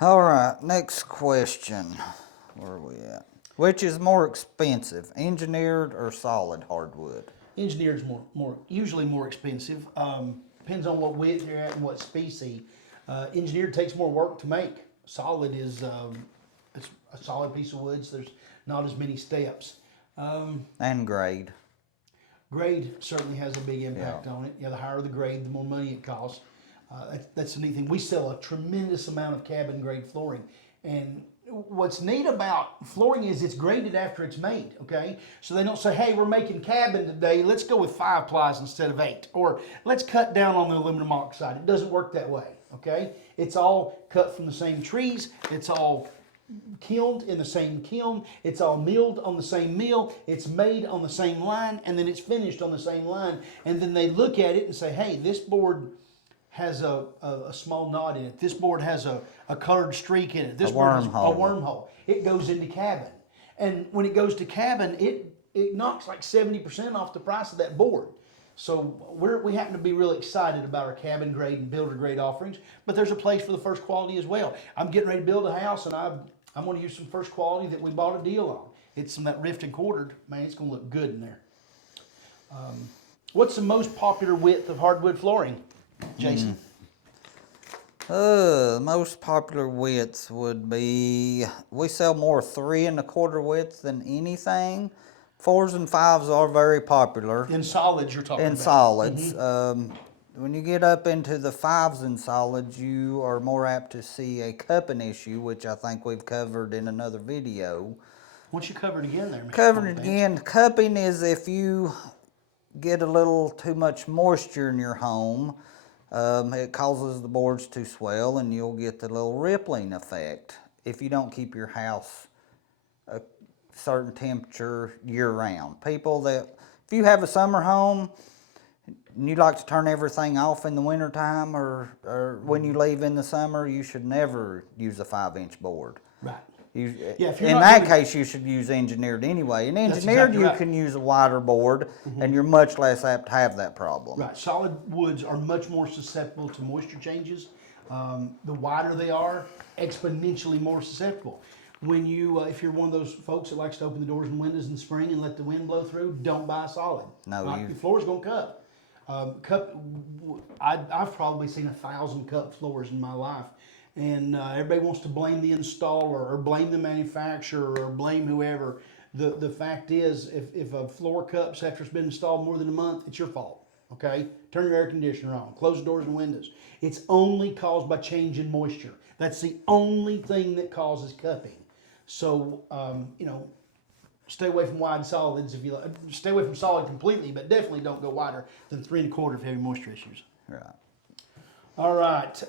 All right, next question. Where are we at? Which is more expensive, engineered or solid hardwood? Engineered's usually more expensive. Depends on what width you're at and what species. Engineered takes more work to make. Solid is it's a solid piece of wood, so there's not as many steps. And grade. Grade certainly has a big impact on it. Yeah, the higher the grade, the more money it costs. That's the neat thing. We sell a tremendous amount of cabin grade flooring, and what's neat about flooring is it's graded after it's made. Okay, so they don't say, "Hey, we're making cabin today. Let's go with 5 plies instead of 8," or "Let's cut down on the aluminum oxide." It doesn't work that way. Okay, it's all cut from the same trees. It's all kilned in the same kiln, it's all milled on the same mill, it's made on the same line, and then it's finished on the same line. And then they look at it and say, hey, this board has a small knot in it. This board has a colored streak in it. This board has a wormhole. It goes into cabin. And when it goes to cabin, it knocks like 70% off the price of that board. So we happen to be really excited about our cabin grade and builder grade offerings, but there's a place for the first quality as well. I'm getting ready to build a house, and I'm going to use some first quality that we bought a deal on. It's some of that rift and quartered. Man, it's going to look good in there. What's the most popular width of hardwood flooring, Jason? The most popular widths would be, we sell more 3 1/4 widths than anything. 4s and 5s are very popular. In solids, you're talking about. In solids. When you get up into the 5s and solids, you are more apt to see a cupping issue, which I think we've covered in another video. Once you cover it again there, Cover it again. Cupping is if you get a little too much moisture in your home, it causes the boards to swell and you'll get the little rippling effect if you don't keep your house a certain temperature year round. People that, if you have a summer home and you like to turn everything off in the wintertime or when you leave in the summer, you should never use a 5-inch board. Right. In that case, you should use engineered anyway. In engineered, exactly right. You can use a wider board, and you're much less apt to have that problem. Right. Solid woods are much more susceptible to moisture changes. The wider they are, exponentially more susceptible. When you, if you're one of those folks that likes to open the doors and windows in the spring and let the wind blow through, don't buy solid. No, right? Your floor's gonna cup. I've probably seen 1,000 cup floors in my life. And everybody wants to blame the installer or blame the manufacturer or blame whoever. The fact is, if a floor cups after it's been installed more than a month, it's your fault. Okay? Turn your air conditioner on. Close the doors and windows. It's only caused by change in moisture. That's the only thing that causes cupping. So, stay away from wide solids if you like. Stay away from solid completely, but definitely don't go wider than 3 1/4 if you have moisture issues. Right. All right.